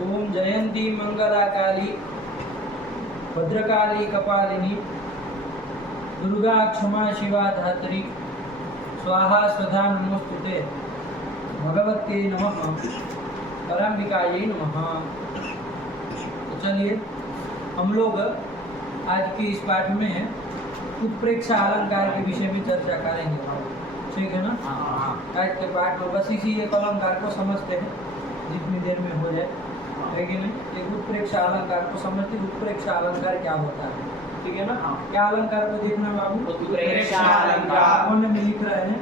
ओम जयंती मंगला काली भद्रकाली कपालिनी दुर्गा क्षमा शिवा धात्री स्वाहा स्वधा नमोस्तुते भगवते नमः पराम्बिकायै नमः। तो चलिए हम लोग आज की इस पाठ में उत्प्रेक्षा अलंकार के विषय में चर्चा करेंगे, ठीक है ना। आज के पाठ में बस इसी एक अलंकार को समझते हैं जितनी देर में हो जाए, है कि नहीं। एक उत्प्रेक्षा अलंकार को समझते, उत्प्रेक्षा अलंकार क्या होता है, ठीक है ना। क्या अलंकार को देखना बाबू, उत्प्रेक्षा अलंकार कौन में लिख रहे हैं,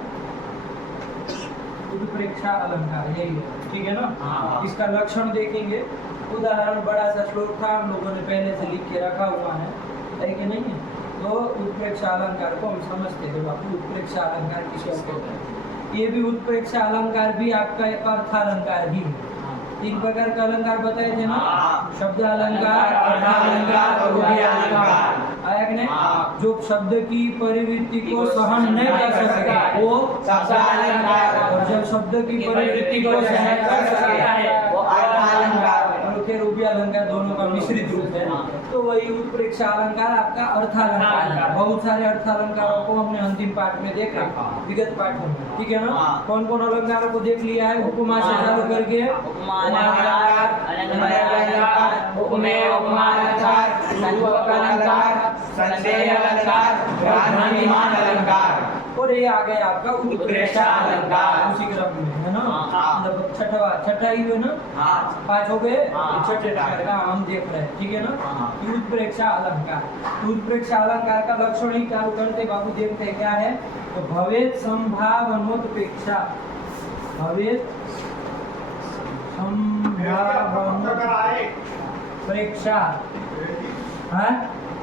उत्प्रेक्षा अलंकार यही है, ठीक है ना। इसका लक्षण देखेंगे, उदाहरण बड़ा सा श्लोक था, हम लोगों ने पहले से लिख के रखा हुआ है कि नहीं है। तो उत्प्रेक्षा अलंकार को हम समझते हैं बाबू, उत्प्रेक्षा अलंकार किसे कहते हैं। ये भी उत्प्रेक्षा अलंकार भी आपका एक अर्थालंकार ही है। तीन प्रकार का अलंकार बताए थे ना, शब्द अलंकार, अर्थालंकार और उभयालंकार, आया कि नहीं। जो शब्द की परिवृत्ति को सहन नहीं कर सकेगा वो शब्द अलंकार, और जब शब्द की परिवृत्ति को सहन कर सकता है वो अर्थालंकार, और फिर उभयालंकार दोनों का मिश्रित रूप है। तो वही उत्प्रेक्षा अलंकार आपका अर्थालंकार है। बहुत सारे अर्थालंकारों को हमने अंतिम पाठ में देखा, विगत पाठ में, ठीक है ना। कौन कौन अलंकारों को देख लिया है, उपमा से चालू करके अलंकार, अनन्वय अलंकार, उपमेय उपमान अलंकार, संरूपक अलंकार, संदेह अलंकार, भ्रांतिमान अलंकार, और ये आ गया आपका उत्प्रेक्षा अलंकार। उसी क्रम में है ना। मतलब छठा ही है ना, 5 हो गए, छठे का हम देख रहे हैं, ठीक है ना। उत्प्रेक्षा अलंकार, उत्प्रेक्षा अलंकार का लक्षण ही चालू करते बाबू, देखते हैं क्या है। तो भवेत संभावनोत्प्रेक्षा, भवेत प्रेक्षा, हाँ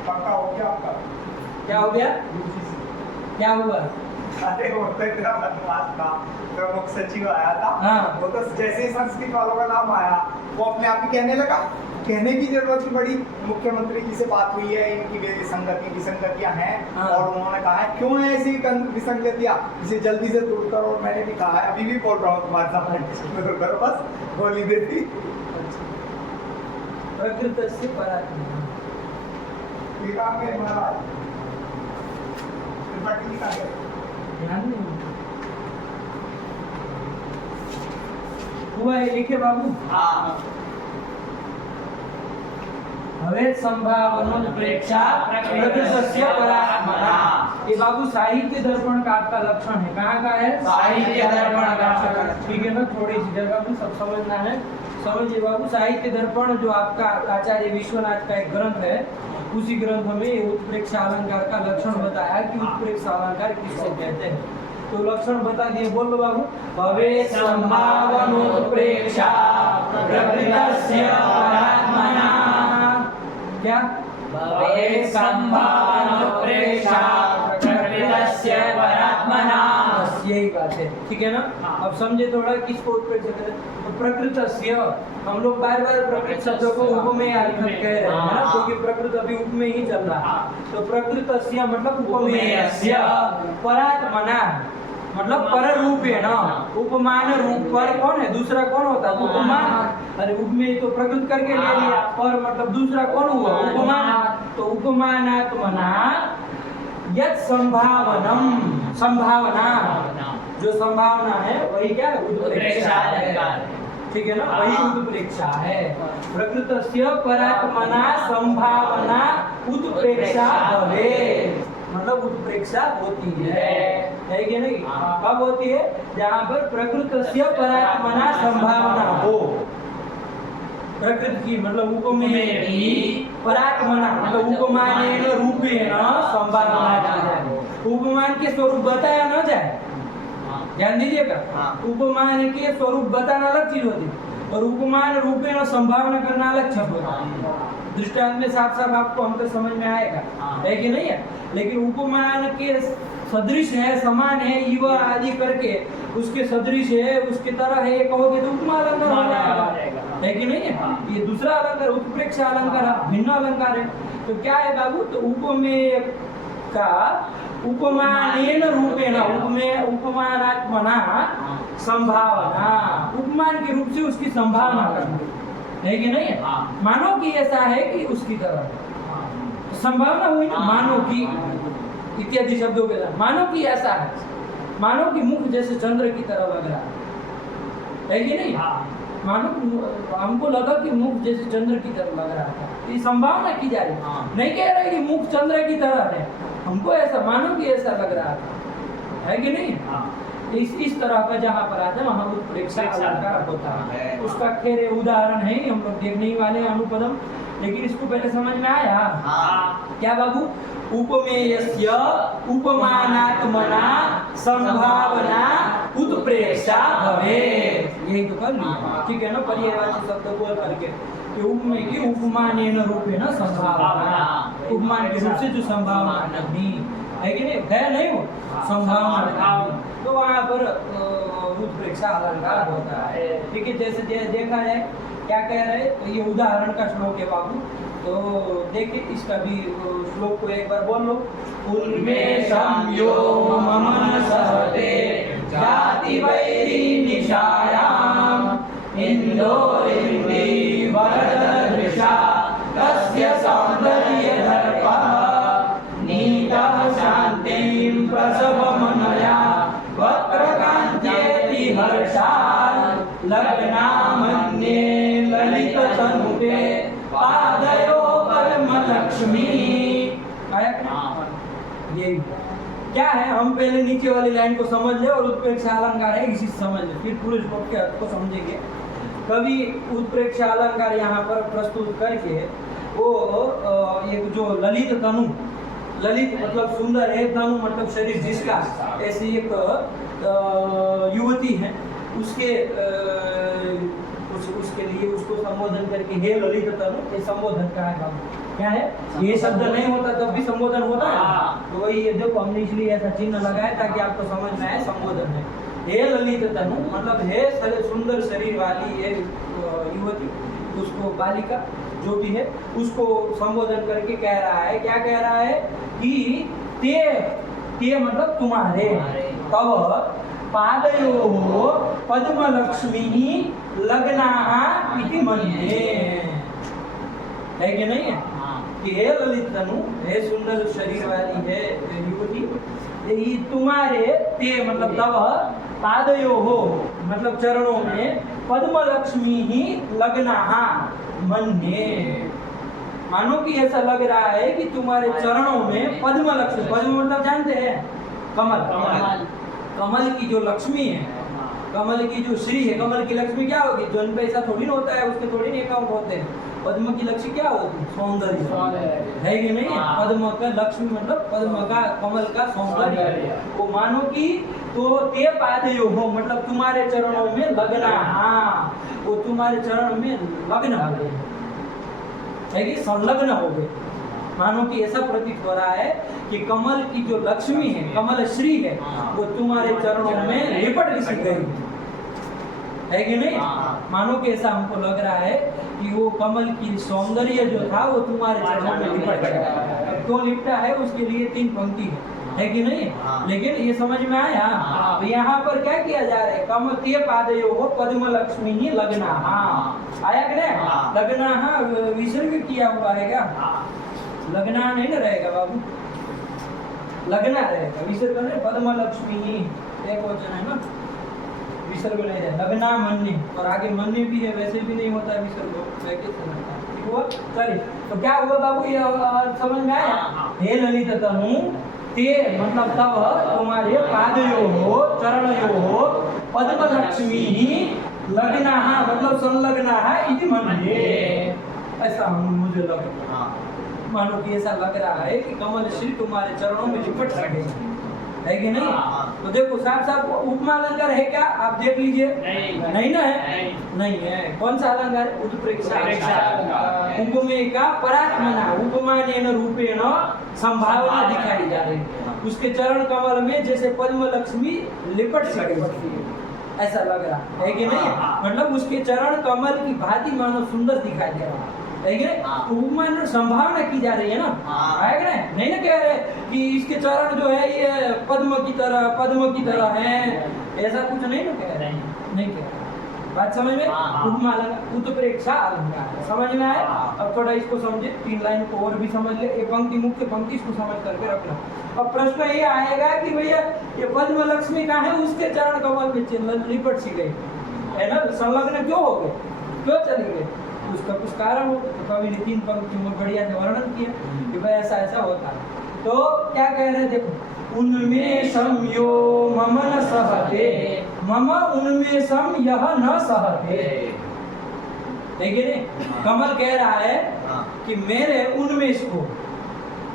पक्का हो गया आपका, क्या हो गया, क्या हुआ। अरे वो तो इतना बदमाश था, प्रमुख सचिव आया था, हाँ। वो तो जैसे ही संस्कृत वालों का नाम आया वो अपने आप ही कहने लगा, कहने की जरूरत नहीं पड़ी। मुख्यमंत्री जी से बात हुई है, इनकी विसंगतियां हैं, हाँ। और उन्होंने कहा है क्यों है ऐसी विसंगतियां, इसे जल्दी से दूर करो। और मैंने भी कहा है, अभी भी बोल रहा हूँ तुम्हारे सामने, दूर करो, बस गोली देती। प्रकृतस्य परात्मना, ठीक है महाराज, त्रिपाठी का है। ध्यान नहीं हुआ है, लिखे बाबू। भवेत संभावनोत्प्रेक्षा प्रकृतस्य परात्मना, ये बाबू साहित्य दर्पण का आपका लक्षण है। कहाँ का है, साहित्य दर्पण का, ठीक है ना। थोड़ी सी जगह में सब समझना है, समझिए बाबू। साहित्य दर्पण जो आपका आचार्य विश्वनाथ का एक ग्रंथ है, उसी ग्रंथ में उत्प्रेक्षा अलंकार का लक्षण बताया कि उत्प्रेक्षा अलंकार किसको कहते हैं। तो लक्षण बता दिए, बोलो बाबू। भवेत संभावनोत्प्रेक्षा प्रकृतस्य परात्मना, क्या भवेत संभावनोत्प्रेक्षा प्रकृतस्य परात्मना, बस यही बात है, ठीक है ना। अब समझे थोड़ा किसको उत्प्रेक्षा करें। तो प्रकृतस्य, हम लोग बार बार प्रकृत शब्द को उपमेय अर्थ में कह रहे हैं ना, क्योंकि प्रकृत अभी उपमेय ही चल रहा है। तो प्रकृतस्य मतलब उपमेयस्य, परात्मना मतलब पर रूपेण, उपमान रूप पर कौन है, दूसरा कौन होता है, उपमान। अरे उपमेय तो प्रकृत करके ले लिया, पर मतलब दूसरा कौन हुआ, उपमान। तो उपमानात्मना यत् संभावनम, संभावना, जो संभावना है वही क्या है, उत्प्रेक्षा है, ठीक है ना, वही उत्प्रेक्षा है। प्रकृतस्य परात्मना संभावना उत्प्रेक्षा भवेत्, मतलब उत्प्रेक्षा होती है कि नहीं। कब होती है, जहाँ पर प्रकृतस्य परात्मना संभावना हो। प्रकृति की मतलब उपमेय की, परात्मना मतलब उपमानेन रूपेण संभावना की जाए। उपमान के स्वरूप बताया न जाए, ध्यान दीजिएगा। उपमान के स्वरूप बताना अलग चीज होती है, और उपमान रूपेण संभावना करना अलग चीज होता है। दृष्टांत में साफ साफ आपको हमको समझ में आएगा, है कि नहीं है। लेकिन उपमान के सदृश है, समान है, युवा आदि करके उसके सदृश है, उसके तरह है, ये कहोगे तो उपमा अलंकार हो जाएगा, है कि नहीं है। ये दूसरा अलंकार उत्प्रेक्षा अलंकार भिन्न अलंकार है। तो क्या है बाबू, तो उपमेय का उपमानेन रूपेण, उपमानात्मना संभावना, उपमान के रूप से उसकी संभावना करना, है कि नहीं है? हाँ। मानो कि ऐसा है कि उसकी तरह है। तो संभावना हुई ना, मानो कि इत्यादि शब्दों के साथ। मानो कि ऐसा है, मानो कि मुख जैसे चंद्र की तरह लग रहा है कि नहीं? मानो हमको लगा कि मुख जैसे चंद्र की तरह लग रहा था, ये संभावना की जा रही है। नहीं कह रहे कि मुख चंद्र की तरह है, हमको ऐसा मानो कि ऐसा लग रहा था, है कि नहीं? इस तरह का जहाँ पर आता है वहाँ उत्प्रेक्षा अलंकार होता है। उसका खैर उदाहरण है, हम लोग देखने ही वाले हैं अनुपदम, लेकिन इसको पहले समझ में आया। क्या बाबू? उपमेयस्य उपमानात्मना संभावना उत्प्रेक्षा भवेत्, यही तो कर लिया, ठीक है ना? पर्यायवाची शब्द बोल करके कि उपमेय की उपमानेन रूपेण संभावना, उपमान के रूप से जो संभावना नहीं है कि नहीं, है नहीं वो संभावना, तो वहाँ पर उत्प्रेक्षा अलंकार होता है। ठीक है, जैसे देखा जाए क्या कह रहे हैं, तो ये उदाहरण का श्लोक है बाबू, तो देखिए इसका भी श्लोक को एक बार बोल लो। उन्मेषं यो मम न सहते जाति वैरी निशायाम् इंदोरिंदी वरदृशा तस्य सौंदर्य दर्पः नीतः शान्तिं प्रसवमनया वक्रकान्त्येति हर्षात् लग्नामन्ये ललिततनुते पादयो परमलक्ष्मी। आया क्या? ये क्या है? हम पहले नीचे वाली लाइन को समझ ले और उत्प्रेक्षा अलंकार है इसी समझ ले, फिर पूरे श्लोक के अर्थ को समझेंगे। कभी उत्प्रेक्षा अलंकार यहाँ पर प्रस्तुत करके वो एक जो ललित तनु, ललित मतलब सुंदर है, तनु मतलब शरीर जिसका, ऐसी एक युवती है, उसके उसके लिए उसको संबोधन करके हे ललित तनु, ये संबोधन का है बाबू। क्या है? ये शब्द नहीं होता तब भी संबोधन होता है, तो वही ये देखो हमने इसलिए ऐसा चिन्ह लगाया ताकि आपको समझ में आए संबोधन है। हे ललित तनु मतलब हे सुंदर शरीर वाली ये युवती, उसको बालिका जो भी है उसको संबोधन करके कह रहा है, क्या कह रहा है कि ते मतलब तुम्हारे, तब पादयोः पद्मलक्ष्मी लग्नाः इति मन्ये, है कि नहीं है? कि हे ललित तनु, हे सुंदर शरीर वाली है युवती, ये तुम्हारे ते मतलब तब पादयोः मतलब चरणों में पद्मलक्ष्मी ही लग्नाः मन्ये, मानो कि ऐसा लग रहा है कि तुम्हारे चरणों में पद्मलक्ष्मी, पद्म मतलब जानते हैं कमल, कमल की जो लक्ष्मी है, कमल की जो श्री है, कमल की लक्ष्मी क्या होगी? जन पैसा थोड़ी ना होता है, उसके थोड़ी नहीं अकाउंट होते हैं। पद्म की लक्ष्मी क्या होती है? सौंदर्य, है कि नहीं? पद्म का लक्ष्मी मतलब पद्म का, कमल का सौंदर्य। वो मानो कि तो ते पादयो हो मतलब तुम्हारे चरणों में लगना, हाँ वो तुम्हारे चरण में लग्न हो गए, है कि संलग्न हो गए। मानो कि ऐसा प्रतीत हो रहा है कि कमल की जो लक्ष्मी है, कमल श्री है, वो तुम्हारे चरणों में लिपट सी गई, है कि नहीं? मानो कि ऐसा हमको लग रहा है कि वो कमल की सौंदर्य जो था वो तुम्हारे चरणों में लिपट गया। क्यों लिपटा है? उसके लिए 3 पंक्ति है कि नहीं? लेकिन ये समझ में आया? तो यहाँ पर क्या किया जा रहा है? कम ते पादयोः पद्मलक्ष्मी ही लग्ना, आया कि नहीं? लग्ना विसर्ग किया हुआ है क्या? लगना नहीं ना रहेगा बाबू, लगना रहेगा, विसर्ग नहीं। पद्मलक्ष्मी ही एक वचन है ना, विसर्ग नहीं है। लगना मन्ये, और आगे मन्ये भी है, वैसे भी नहीं होता है विसर्ग, ठीक हुआ? चलिए, तो क्या हुआ बाबू, ये समझ में आया? हे ललित तनु ते मतलब तब तुम्हारे पादयोः चरणयोः पद्मलक्ष्मी ही लगना मतलब संलग्ना इति मन्ये, ऐसा मुझे लगा। मानो कि ऐसा लग रहा है कि कमल श्री तुम्हारे चरणों में लिपट सके, है कि नहीं? तो देखो साफ साफ उपमा अलंकार है क्या? आप देख लीजिए, नहीं ना है? नहीं है। कौन सा अलंकार? उत्प्रेक्षा। उपमेय का परात्मना, उपमानेन रूपेण संभावना दिखाई जा रही है, उसके चरण कमल में जैसे पद्म लक्ष्मी लिपट सके, ऐसा लग रहा है कि नहीं? मतलब उसके चरण कमल की भांति मानो सुंदर दिखाई दे रहा है, उपमान संभावना की जा रही है ना, है कि नहीं ना कह रहे कि इसके चरण जो है ये पद्म की तरह है, ऐसा कुछ नहीं ना कह रहे हैं, नहीं कह रहे। बात समझ में? हाँ। उपमा अलंकार, उत्प्रेक्षा अलंकार, समझ में आया? हाँ। अब थोड़ा इसको समझे, 3 लाइन को और भी समझ ले, एक पंक्ति मुख्य पंक्ति इसको समझ करके रखना। अब प्रश्न ये आएगा कि भैया ये पद्म लक्ष्मी कहाँ है, उसके चरण कमल में चिन्ह लिपट सी गई है ना, संलग्न क्यों हो गए, क्यों चली गई, उसका कुछ कारण हो। तो कवि ने 3 पंक्तियों में बढ़िया से वर्णन किया कि भाई ऐसा ऐसा होता है। तो क्या कह रहे हैं, देखो, उन्मेषम यो मम न सहते, मम उन्मेषम यह न सहते, देखिए नहीं, कमल कह रहा है कि मेरे उन्मेष को,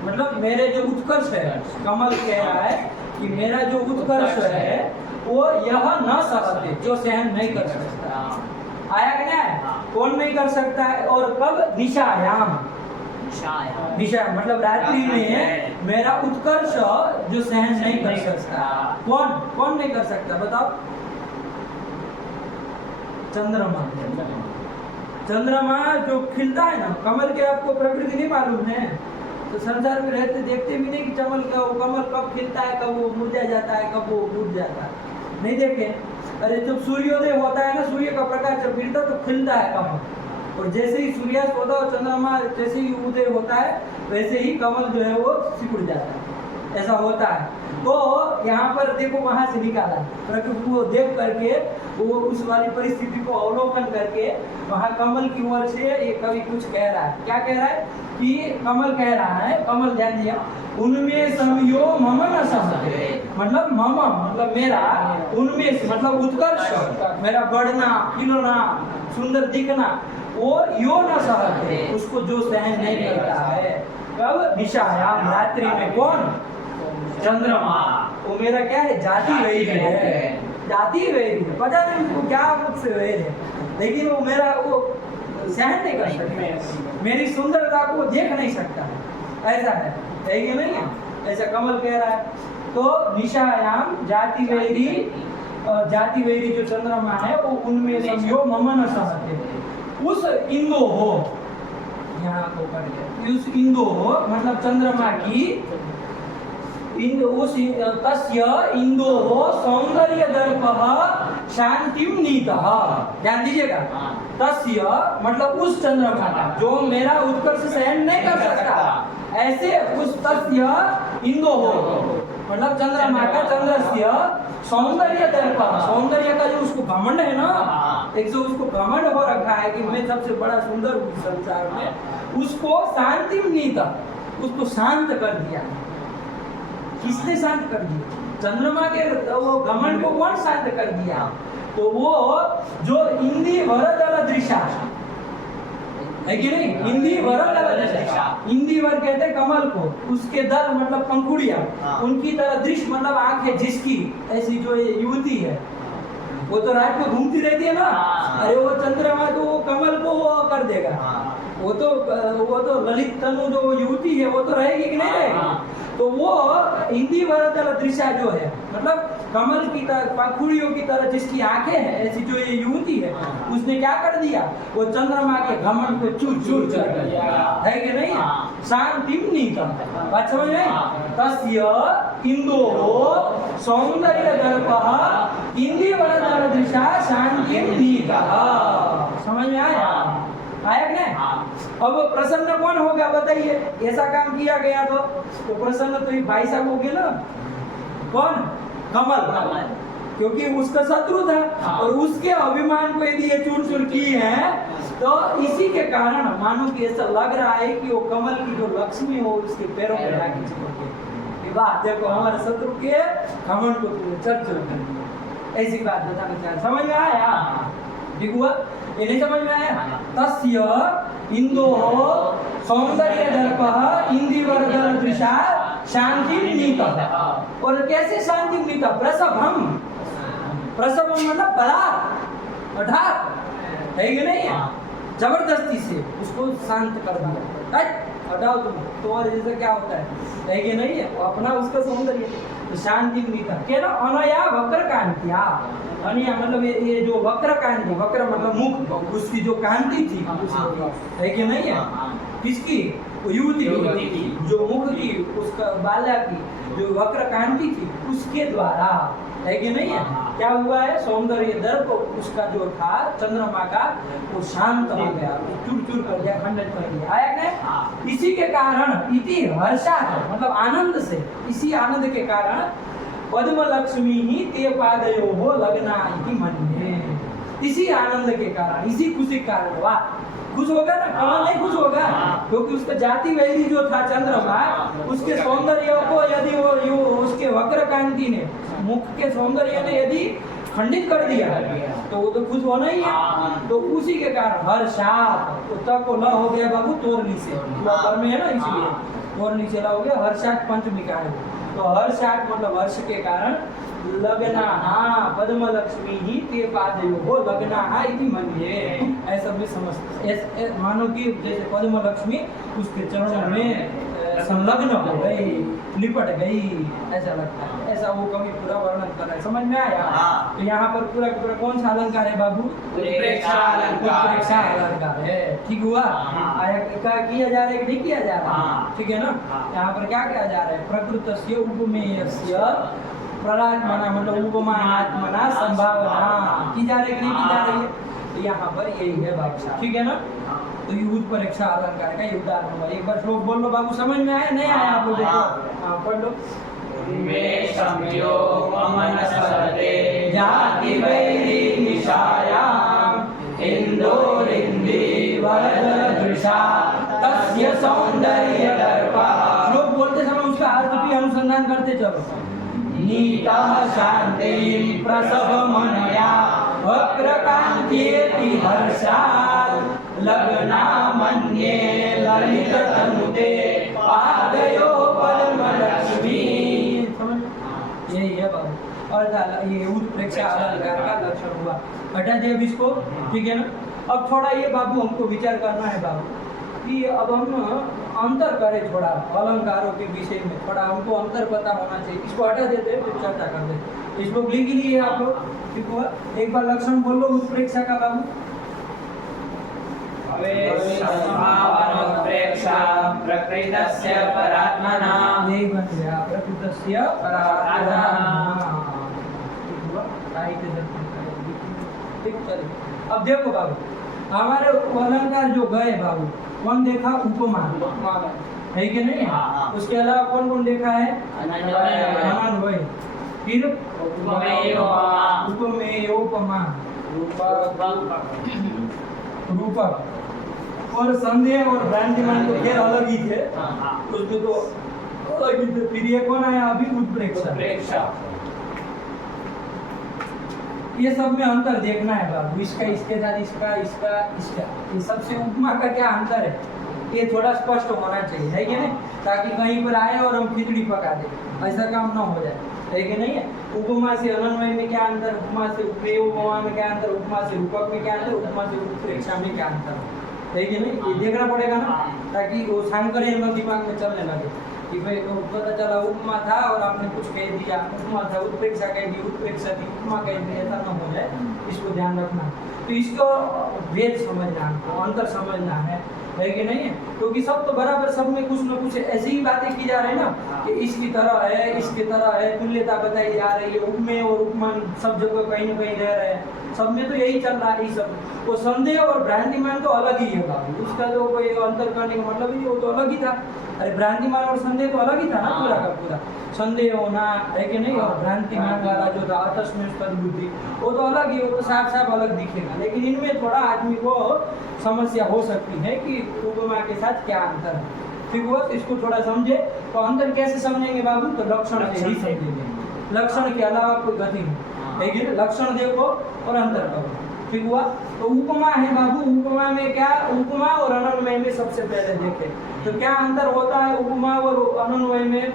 मतलब मेरे जो उत्कर्ष है, कमल कह रहा है कि मेरा जो उत्कर्ष है वो यह न सहते, जो सहन नहीं कर सकता। आया कि नहीं? कौन नहीं कर सकता है? और कब? निशायाम, निशा मतलब रात्रि में मेरा उत्कर्ष जो सहन नहीं कर सकता। कौन नहीं कर सकता बताओ? चंद्रमा। चंद्रमा जो खिलता है ना, कमल के आपको प्रकृति नहीं मालूम है, तो संसार में रहते देखते भी नहीं कि कमल कब खिलता है, कब वो मुरझा जाता है, कब वो उठ जाता है, नहीं देखे? अरे जब सूर्योदय होता है ना, सूर्य का प्रकाश जब गिरता तो खिलता है कमल, और जैसे ही सूर्यास्त होता है और चंद्रमा जैसे ही उदय होता है वैसे ही कमल जो है वो सिकुड़ जाता है, ऐसा होता है। तो यहाँ पर देखो वहां से निकाला प्रकृति को देख करके, वो उस वाली परिस्थिति को अवलोकन करके वहां कमल की ओर से ये कवि कुछ कह रहा है। क्या कह रहा है कि कमल कह रहा है, कमल ध्यान दिया, उनमें समयो मम न सहते, मतलब मम मतलब मेरा, उनमें मतलब उत्कर्ष, मेरा बढ़ना, खिलना, सुंदर दिखना, वो यो न सहते, उसको जो सहन नहीं करता है। कब? निशायाम, रात्रि में। कौन? चंद्रमा। वो मेरा क्या है? जाति वैरी है, जाति वैरी है, पता नहीं उसको क्या मुझसे वैर है, लेकिन वो मेरा वो सहन नहीं कर सकता, मेरी सुंदरता को देख नहीं सकता है, ऐसा है कि नहीं है? ऐसा कमल कह रहा है। तो निशायाम जाति वैरी जो चंद्रमा है वो उनमें समयो मम न सहते, उस इंदो हो, यहाँ को कर लिया, उस इंदो हो मतलब चंद्रमा की, उस तस्य इंदो हो सौंदर्य दर्पः शांतिम नीतः, ध्यान दीजिएगा, तस्य मतलब उस चंद्रमा का जो मेरा उत्कर्ष सहन नहीं कर सकता, ऐसे उस तस्य इंदो हो मतलब चंद्रमा का, चंद्रस्य सौंदर्य दर्पः, सौंदर्य का जो उसको घमंड है ना, एक तो उसको घमंड हो रखा है कि मैं सबसे बड़ा सुंदर हूँ संसार में, उसको शांतिम नीतः, उसको शांत कर दिया। किसने शांत कर दिया? चंद्रमा के वो घमंड को कौन शांत कर दिया? तो वो जो इंदी वरदल दृशा है कि नहीं, इंदी वरदल दृशा, इंदी वर कहते हैं कमल को, उसके दल मतलब पंखुड़ियां, उनकी तरह दृश्य मतलब आंखें, जिसकी ऐसी जो युवती है वो तो रात को घूमती रहती है ना, अरे वो चंद्रमा तो वो कमल को वो कर देगा, वो तो ललित तनु जो युवती है वो तो रहेगी कि नहीं रहेगी? तो वो इंदी वरदल दृश्य जो है मतलब कमल की तरह, पंखुड़ियों की तरह जिसकी आंखें हैं, ऐसी जो ये युवती है, उसने क्या कर दिया? वो चंद्रमा के घमंड को चूर चूर कर दिया, है कि नहीं? शांतिम नीतम, बात समझ में? तस्य इंदो सौंदर्य दर्पः इंदी वरदल दृशा शांतिम नीतः, समझ में आया? आया कि नहीं? अब प्रसन्न कौन हो गया बताइए? ऐसा काम किया गया तो प्रसन्न तो ये भाई साहब हो गए ना, कौन? कमल, क्योंकि उसका शत्रु था और उसके अभिमान को यदि ये चूर चूर की है तो इसी के कारण मानो कि ऐसा लग रहा है कि वो कमल की जो लक्ष्मी हो उसके पैरों पे जाके चिपक गई। बात देखो, हमारे शत्रु के घमंड को चर्चा कर दिया, ऐसी बात बताना चाह, समझ में आया? ठीक हुआ? ये नहीं समझ में आया? तस्य इंदो सौंदर्य दर्पः इंदिवरदल दृशा शांति नीतः, और कैसे शांति नीतः? प्रसभम, प्रसभम मतलब बलात्, अर्थात है कि नहीं है? जबरदस्ती से उसको शांत कर दिया, हटाओ तुम, तुम्हारे जैसे क्या होता है कि नहीं है? वो अपना उसका सौंदर्य तो शांति नीता क्या ना, अनया वक्र कांतिया, अनया मतलब ये जो वक्र कांति, वक्र मतलब मुख, उसकी जो कांति थी है कि नहीं है? किसकी? वो युवती की जो मुख की, उसका बाला की जो वक्र कांति थी उसके द्वारा, है कि नहीं है? क्या हुआ है, सौंदर्य दर्प उसका जो था चंद्रमा का वो शांत हो गया, चूर चूर कर दिया, खंडित कर दिया। आया क्या? इसी के कारण इति हर्षा मतलब आनंद से, इसी आनंद के कारण पद्म लक्ष्मी ही ते पादयो हो लगना इति मन्ये। इसी आनंद के कारण, इसी खुशी के कारण, वाह खुश होगा ना, कमल नहीं खुश होगा, क्योंकि उसका जाति वैरी जो था चंद्रमा, उसके सौंदर्य को यदि वो उसके वक्र कांति ने, मुख के सौंदर्य ने यदि खंडित कर दिया तो वो तो खुश होना ही है। तो उसी के कारण हर्षात, तक को ल हो गया बाबू तोरनी से, में है ना, इसलिए तोरनी से ल हो गया, हर्षात पंचमी का है। तो हर्षात मतलब हर्ष के कारण लगना पद्म लक्ष्मी ही ते पादयो हो लगना इति मन्ये। ऐसा भी समझ मानो कि जैसे पद्म लक्ष्मी उसके चरणों में संलग्न हो गई, लिपट गई, ऐसा लगता है। ऐसा वो कवि पूरा वर्णन कर रहा है, समझ में आया? तो यहाँ पर पूरा पूरा कौन सा अलंकार है बाबू? उत्प्रेक्षा अलंकार है। ठीक हुआ? आया किया जा रहा है कि नहीं किया जा रहा? ठीक है ना? यहाँ पर क्या किया जा रहा है? प्रकृतस्य उपमेयस्य प्रलात्मना मतलब उपमानात्मना संभावना की जा रही है कि नहीं की जा रही है? तो यहाँ पर यही है बाबू, ठीक है ना? तो ये उत्प्रेक्षा अलंकार का ये उदाहरण हुआ। एक बार श्लोक बोल लो बाबू, समझ में आया नहीं आया आप लोगों को? हाँ पढ़ लो। उन्मेषम्यो ममनस्पते जाति वैरी निशायाम् इंदोरिन्दी वरदृशा तस्य सौंदर्य दर्पः। श्लोक बोलते समय उसका अर्थ भी अनुसंधान करते चलो। नीतः शान्तिं प्रसव मनया वक्रकान्त्येति हर्षात् लग्ना मन्ये ललिततनुते पादयो पद्मलक्ष्मी। यही है बाबू, और ये उत्प्रेक्षा अलंकार का लक्षण हुआ। हटा दे अब इसको, ठीक है ना? अब थोड़ा ये बाबू हमको विचार करना है बाबू कि अब हम अंतर करें थोड़ा अलंकारों के विषय में, थोड़ा हमको अंतर पता होना चाहिए। इसको हटा देते हैं फिर चर्चा कर देते। इसको लिख लिए आप लोग, ठीक हुआ? एक बार लक्षण बोल लो उत्प्रेक्षा का बाबू। प्रेक्षा प्रकृतस्य परात्मना। यही बन गया, प्रकृतस्य परात्मना। ठीक हुआ? ठीक चलिए। अब देखो बाबू, हमारे अलंकार जो गए बाबू, कौन देखा? उपमा है कि नहीं? उसके अलावा कौन कौन देखा है? अनन्वय, फिर उपमेयोपमा, रूपक, और संदेह और भ्रांतिमान तो खेल अलग ही थे, उसमें तो अलग ही थे। फिर ये कौन आया अभी? उत्प्रेक्षा। ये सब में अंतर देखना है बाबू, इसका इसके साथ, इसका इसका इसका, ये सबसे उपमा का क्या अंतर है ये थोड़ा स्पष्ट होना चाहिए, है कि नहीं? ताकि कहीं पर आए और हम खिचड़ी पका दें, ऐसा काम ना हो जाए, है कि नहीं है? उपमा से अनन्वय में क्या अंतर, उपमा से उपमेयोपमा में क्या अंतर, उपमा से रूपक में क्या अंतर, उपमा से उत्प्रेक्षा में क्या अंतर, है कि नहीं? ये देखना पड़ेगा ना, ताकि वो सांकर्य हम दिमाग में चलने लगे कि भाई पता चला उपमा था और आपने कुछ कह दिया, उपमा था उत्प्रेक्षा कह दी, उत्प्रेक्षा थी उपमा कह दी, ऐसा ना हो जाए, इसको ध्यान रखना। तो इसको भेद समझना, हमको अंतर समझना है कि नहीं है? क्योंकि सब तो बराबर, सब में कुछ न कुछ ऐसी ही बातें की जा रही है ना कि इसकी तरह है, इसकी तरह है, तुल्यता बताई जा रही है, उपमेय और उपमान सब जगह कहीं न कहीं रह रहे हैं, सब में तो यही चल रहा है। ये सब वो संदेह और भ्रांतिमान तो अलग ही है बाबू, उसका जो कोई अंतर करने का मतलब ही वो तो अलग ही था। अरे भ्रांतिमान और संदेह तो अलग ही था ना, पूरा का पूरा संदेह होना, है कि नहीं? और भ्रांतिमान वाला जो था अतस्मिन् तद्बुद्धि, वो तो अलग ही, वो तो साफ साफ अलग दिखेगा। लेकिन इनमें थोड़ा आदमी को समस्या हो सकती है कि उपमा के साथ क्या अंतर है, ठीक हुआ? तो इसको थोड़ा समझे। तो अंतर कैसे समझेंगे बाबू? तो लक्षण से ही समझेंगे, लक्षण के अलावा कोई गति नहीं, है कि लक्षण देखो और अंतर करो, ठीक हुआ? तो उपमा है बाबू, उपमा में क्या? उपमा और अनन्वय में सबसे पहले देखे तो क्या अंतर होता है उपमा और अनन्वय में?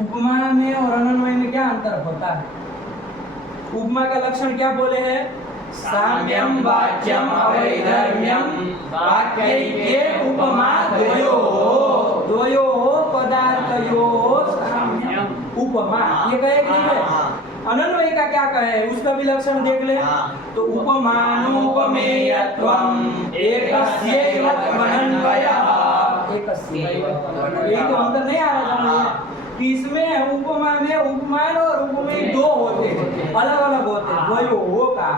उपमा में और अनन्वय में क्या अंतर होता है? उपमा का लक्षण क्या बोले हैं? साम्यं वाच्यं अवैधर्म्यं वाक्यैक्ये उपमा द्वयोः पदार्थयोः साम्यं उपमा, ये कहे कि नहीं है? अनन्वय का क्या कहे? उसका भी लक्षण देख ले। तो उपमानोपमेयत्वम् एकस्यैव त्वनन्वयः, एकस्यैव, यही तो अंतर नहीं आ रहा समझ में? कि इसमें उपमा में उपमान और उपमेय दो होते हैं, अलग अलग होते हैं, द्वयो हो का।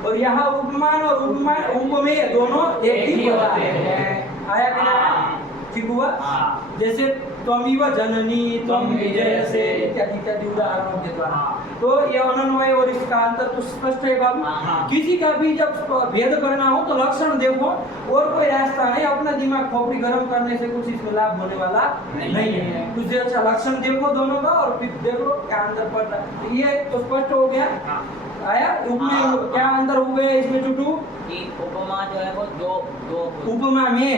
और यहाँ उपमान और उपमान उपमेय दोनों एक ही होते हैं। आया कि नहीं? ठीक हुआ? जैसे त्वमिव जननी त्वम विजयसे इत्यादि इत्यादि उदाहरणों के द्वारा। तो ये अनन्वय और इसका अंतर तो स्पष्ट है बाबू। किसी का भी जब भेद करना हो तो लक्षण देखो, और कोई रास्ता नहीं। अपना दिमाग खोपड़ी गर्म करने से कुछ इसमें लाभ होने वाला नहीं है। कुछ अच्छा लक्षण देखो दोनों का और फिर देखो क्या अंतर पड़ रहा है। तो ये तो स्पष्ट हो गया। आया उपमेय क्या अंतर हो गया इसमें चुटू? कि उपमा जो है वो दो उपमा में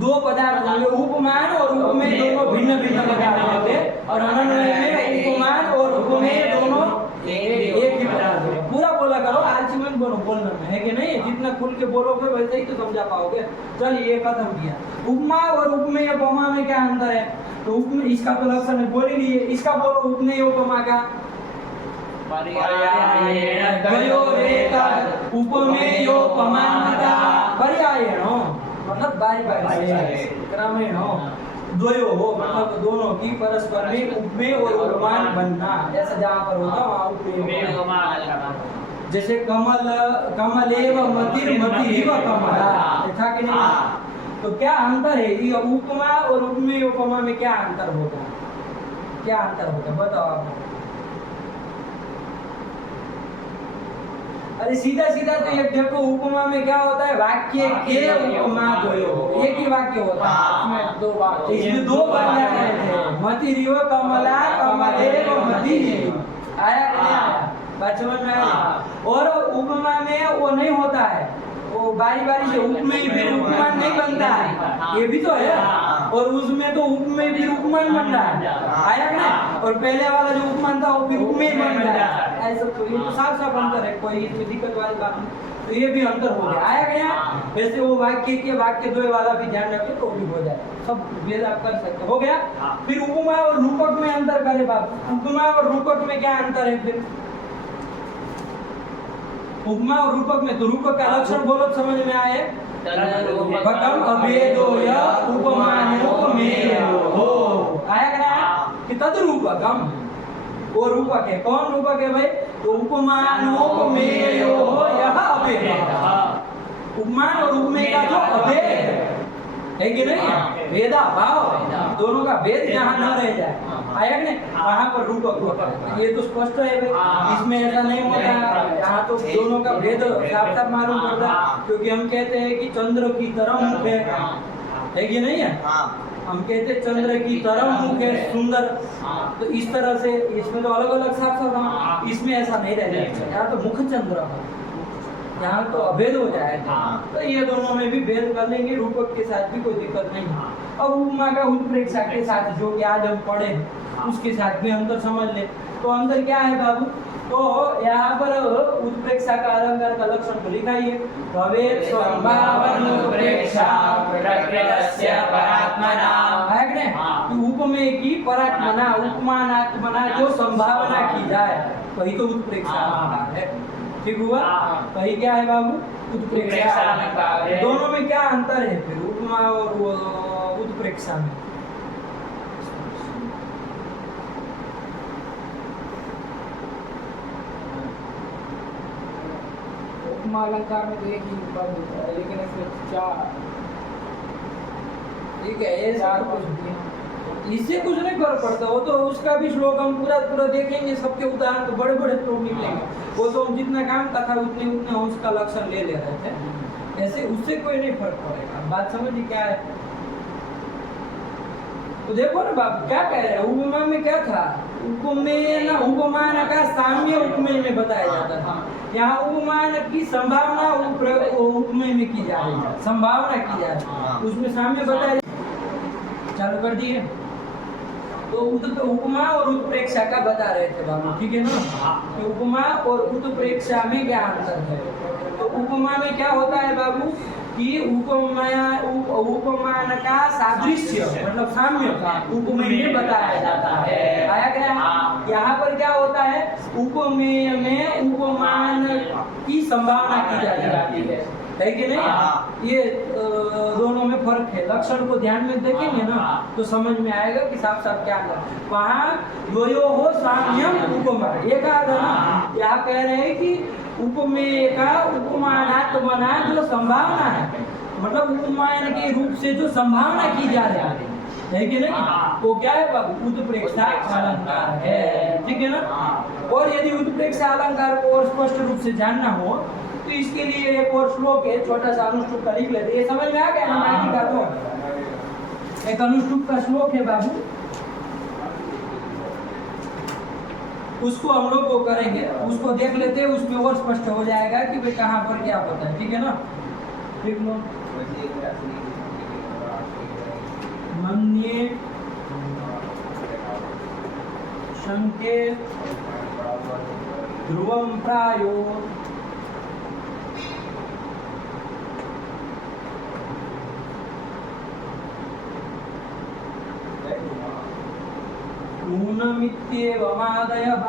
दो पदार्थ होंगे, उपमान और उपमेय दोनों भिन्न भिन्न पदार्थ होंगे, और अनन्वय में उपमान और उपमेय दोनों एक ही पदार्थ होंगे। पूरा बोला करो, आलसी मत बोलो बोलने में, है कि नहीं? जितना खुल के बोलोगे वैसे ही तो समझा पाओगे। चलिए ये खत्म किया। उपमा और उपमेय उपमा में क्या अंतर है? तो उपमेय इसका तो लक्षण बोल ही लिए, इसका बोलो उपमेय उपमा का। मतलब बारी बारी से क्रमेण द्वयो मतलब दोनों की परस्पर में उपमेय और उपमान बनना। ऐसा जहाँ पर होता वहाँ उपमेय। जैसे कमलेव मतिरिव कमला, था कि नहीं? तो क्या अंतर है ये उपमा और उपमेय उपमा में? क्या अंतर होगा? क्या अंतर होगा बताओ आप। अरे सीधा सीधा तो ये देखो, उपमा में क्या होता है? वाक्य के उपमा द्वयो, एक ही वाक्य होता है, इसमें दो वाक्य, इसमें दो वाक्य थे। मतिरिव कमला कमलेव मतिरिव। आया कि नहीं आया? बात समझ में आया? और उपमा में वो नहीं होता है, वो बारी बारी से उपमेय फिर उपमान नहीं बनता है, ये भी तो है। और उसमें तो उपमेय फिर उपमान बन रहा है। आया ना? और पहले वाला जो उपमान था वो फिर उपमेय बन रहा है। ऐसा तो ये तो साफ साफ अंतर है, कोई इसमें दिक्कत वाली बात नहीं। तो ये भी अंतर हो गया। आया गया? वैसे वो वाक्य द्वय वाला भी ध्यान रखे तो भी हो जाए, सब भेद आप कर सकते हो गया। फिर उपमा और रूपक में अंतर करे बाबू। उपमा और रूपक में क्या अंतर है फिर? उपमा और रूपक में तो रूपक का लक्षण बोलो समझ में आए। रूपकम अभेदो या उपमानोपमेयो हो। आया क्या? कि तद्रूपकम वो रूपक है। कौन रूपक है भाई? तो उपमानोपमेयो हो यह अभेद। उपमान और उपमेय का जो अभेद है कि नहीं, भेदा भाव दोनों का भेद जहाँ न रह जाए, आया कि नहीं, वहाँ पर रूपक होता है। ये तो स्पष्ट है भाई, इसमें ऐसा नहीं होता। यहाँ तो दोनों का भेद साफ साफ मालूम पड़ता है, क्योंकि हम कहते हैं कि चंद्र की तरह मुख है कि नहीं है? हम कहते हैं चंद्र की तरह मुख है सुंदर। तो इस तरह से इसमें तो अलग अलग साफ साफ, इसमें ऐसा नहीं रह जाएगा। यहाँ तो मुख चंद्र है, यहाँ तो अभेद हो जाएगा। तो ये दोनों में भी भेद कर लेंगे, रूपक के साथ भी कोई दिक्कत नहीं। अब उपमा का उत्प्रेक्षा के साथ जो कि आज हम पढ़े उसके साथ भी अंतर समझ ले। तो अंतर क्या है बाबू? तो यहाँ पर उत्प्रेक्षा का अलंकार का लक्षण तो लिखा ही है। भवेत् संभावनोत्प्रेक्षा प्रकृतस्य परात्मना। है कि नहीं? उपमेय की परात्मना उपमानात्मना जो संभावना की जाए वही तो उत्प्रेक्षा है। ठीक हुआ? वही क्या है बाबू? उत्प्रेक्षा। दोनों में क्या अंतर है फिर उपमा और उत्प्रेक्षा में? उपमा अलंकार में तो एक ही पद होता है, लेकिन इसमें चार। ठीक है, ये चार इससे कुछ नहीं फर्क पड़ता। वो तो उसका भी श्लोक हम पूरा देखेंगे, सबके उदाहरण तो बड़े बड़े श्लोक निकलेंगे। वो तो हम जितना काम का था उतने हम उसका लक्षण ले रहे थे। ऐसे उससे कोई नहीं फर्क पड़ेगा। बात समझिए क्या है? तो देखो ना बाप क्या कह रहे हैं। उपमा में क्या था? उपमेय उपमान का साम्य उपमेय में बताया जाता था। यहाँ उपमान की संभावना उपमेय में की जा रही है, संभावना की जा रही है, उसमें साम्य बताया। चालू कर दिए। तो उपमा और उत्प्रेक्षा का बता रहे थे बाबू, ठीक है ना? तो उपमा और उत्प्रेक्षा में क्या अंतर है? तो उपमा में क्या होता है बाबू कि उपमान का सादृश्य मतलब साम्य उपमेय में बताया जाता है। आया क्या? यहाँ पर क्या होता है? उपमेय में उपमान की संभावना की जाती है। है कि नहीं? हाँ। ये दोनों में फर्क है। लक्षण को ध्यान में देखेंगे ना तो समझ में आएगा कि साफ साफ क्या है। वहाँ द्वयो हो साम्यम उपमा, ये कहा था ना। यहाँ कह रहे हैं कि उपमेय का उपमानात्मना जो संभावना है, मतलब उपमान के रूप से जो संभावना की जा रही है कि नहीं, वो क्या है बाबू? उत्प्रेक्षा अलंकार है, ठीक है ना। और यदि उत्प्रेक्षा अलंकार को और स्पष्ट रूप से जानना हो तो इसके लिए एक और श्लोक है, छोटा सा अनुष्टुप का लिख लेते। ये समझ में आ गया ना? मैं दिखाता हूं। एक अनुष्टुप का श्लोक है बाबू, उसको हम लोग वो करेंगे, उसको देख लेते हैं, उसमें और स्पष्ट हो जाएगा कि भाई कहाँ पर क्या होता है, ठीक है ना। ठीक लो, मन्ये शंके ध्रुवं प्रायो नूनमित्येवमादयः